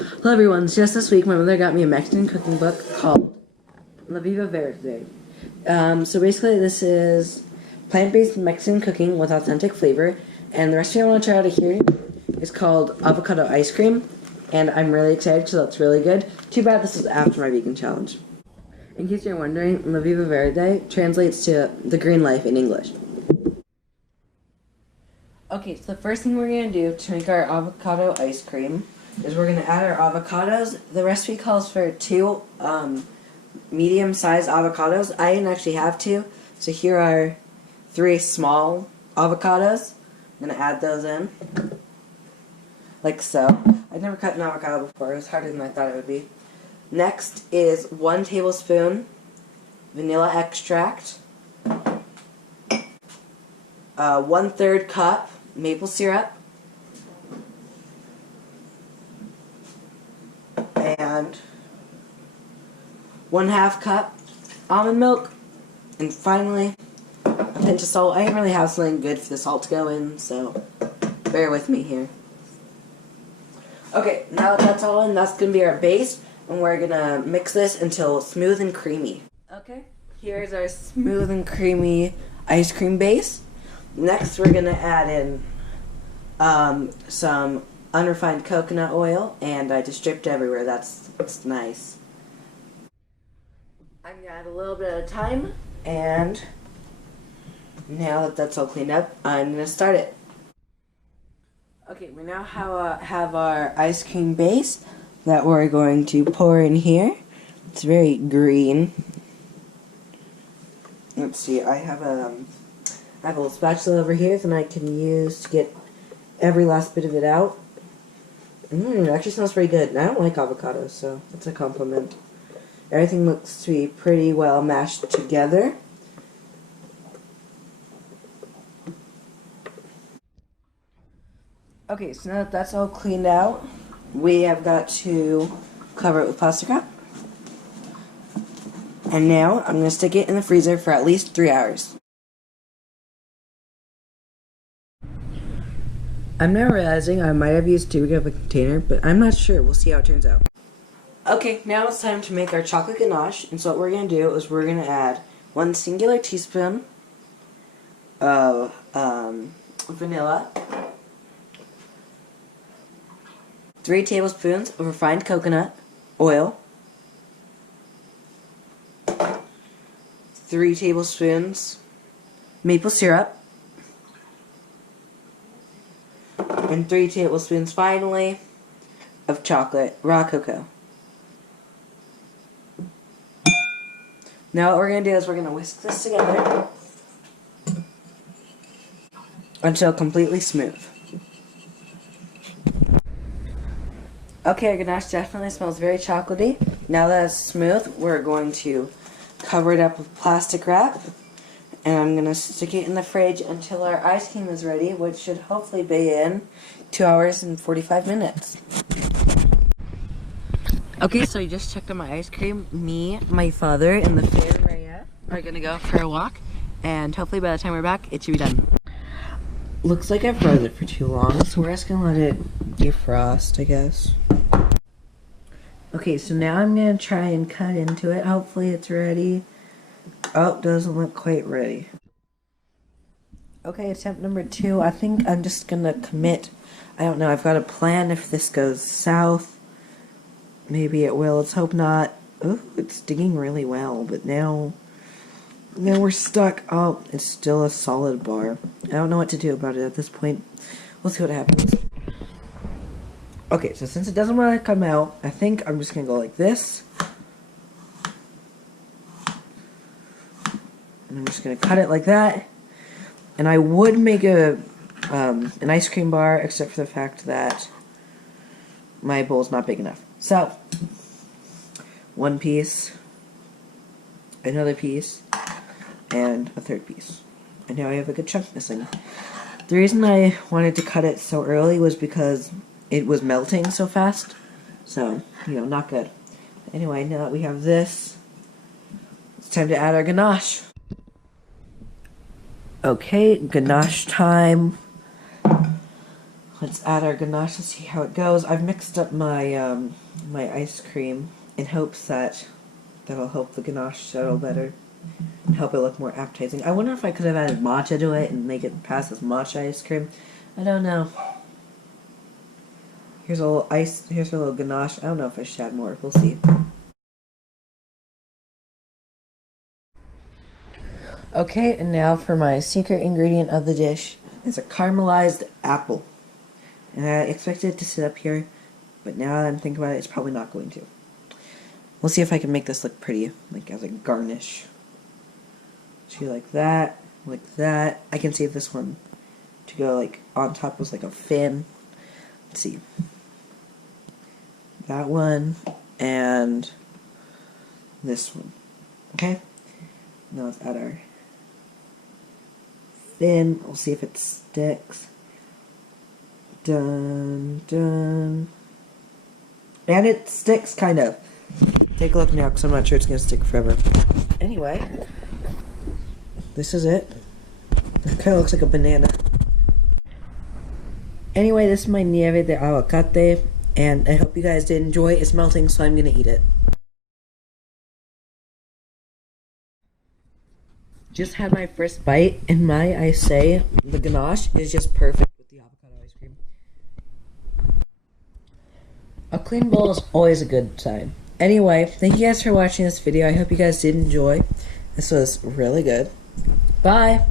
Hello everyone, just this week my mother got me a Mexican cooking book called Vida Verde. So basically this is plant-based Mexican cooking with authentic flavor, and the recipe I want to try out of here is called Avocado Ice Cream, and I'm really excited because that's really good. Too bad this is after my vegan challenge. In case you're wondering, La Vida Verde translates to the green life in English. Okay, so the first thing we're going to do to make our avocado ice cream is we're going to add our avocados. The recipe calls for 2 medium-sized avocados. I didn't actually have 2, so here are 3 small avocados. I'm going to add those in, like so. I've never cut an avocado before. It was harder than I thought it would be. Next is 1 tablespoon vanilla extract, 1/3 cup maple syrup, and 1/2 cup almond milk, and finally a pinch of salt. I didn't really have something good for the salt to go in, so bear with me here. Okay, now that that's all in, that's going to be our base, and we're going to mix this until smooth and creamy. Okay, here's our smooth and creamy ice cream base. Next, we're going to add in some unrefined coconut oil, and I just dripped everywhere. That's nice. I'm going to add a little bit at a time, and now that that's all cleaned up, I'm going to start it. Okay, we now have our ice cream base that we're going to pour in here. It's very green. Let's see, I have a little spatula over here that I can use to get every last bit of it out. It actually smells pretty good. And I don't like avocados, so that's a compliment. Everything looks to be pretty well mashed together. Okay, so now that that's all cleaned out, we have got to cover it with plastic wrap. And now I'm going to stick it in the freezer for at least 3 hours. I'm now realizing I might have used too big of a container, but I'm not sure. We'll see how it turns out. Okay, now it's time to make our chocolate ganache. And so what we're going to do is we're going to add 1 singular teaspoon of vanilla, 3 tablespoons of refined coconut oil, 3 tablespoons maple syrup, and 3 tablespoons finally of chocolate, raw cocoa. Now what we're going to do is we're going to whisk this together until completely smooth. Okay, our ganache definitely smells very chocolatey. Now that it's smooth, we're going to cover it up with plastic wrap, and I'm going to stick it in the fridge until our ice cream is ready, which should hopefully be in 2 hours and 45 minutes. Okay, so I just checked on my ice cream. Me, my father, and the fair Rhea are going to go for a walk, and hopefully by the time we're back, it should be done. Looks like I've frozen it for too long, so we're just going to let it defrost, I guess. Okay, so now I'm going to try and cut into it. Hopefully it's ready. Oh, it doesn't look quite ready. Okay, attempt number 2. I think I'm just going to commit. I don't know, I've got a plan if this goes south. Maybe it will, let's hope not. Oh, it's digging really well, but now we're stuck. Oh, it's still a solid bar. I don't know what to do about it at this point. We'll see what happens. Okay, so since it doesn't want to come out, I think I'm just going to go like this. And I'm just going to cut it like that. And I would make an ice cream bar, except for the fact that my bowl's not big enough. So, 1 piece, another piece, and a 3rd piece. And now I have a good chunk missing. The reason I wanted to cut it so early was because it was melting so fast. So, not good. Anyway, now that we have this, it's time to add our ganache. Okay, ganache time. Let's add our ganache to see how it goes. I've mixed up my my ice cream in hopes that that'll help the ganache settle better and help it look more appetizing. I wonder if I could have added matcha to it and make it pass as matcha ice cream. I don't know. Here's a little ice. Here's a little ganache. I don't know if I should add more. We'll see. Okay, and now for my secret ingredient of the dish. It's a caramelized apple. And I expected it to sit up here, but now that I'm thinking about it, it's probably not going to. We'll see if I can make this look pretty, like as a garnish. See, like that, like that. I can save this one to go like on top was like a fin. Let's see. That one and this one. Okay? Now let's add our fin. We'll see if it sticks. Dun, dun. And it sticks, kind of. Take a look now, because I'm not sure it's going to stick forever. Anyway, this is it. It kind of looks like a banana. Anyway, this is my Nieve de Aguacate, and I hope you guys did enjoy. It's melting, so I'm going to eat it. Just had my first bite, and I say, the ganache is just perfect with the avocado ice cream. A clean bowl is always a good sign. Anyway, thank you guys for watching this video. I hope you guys did enjoy. This was really good. Bye!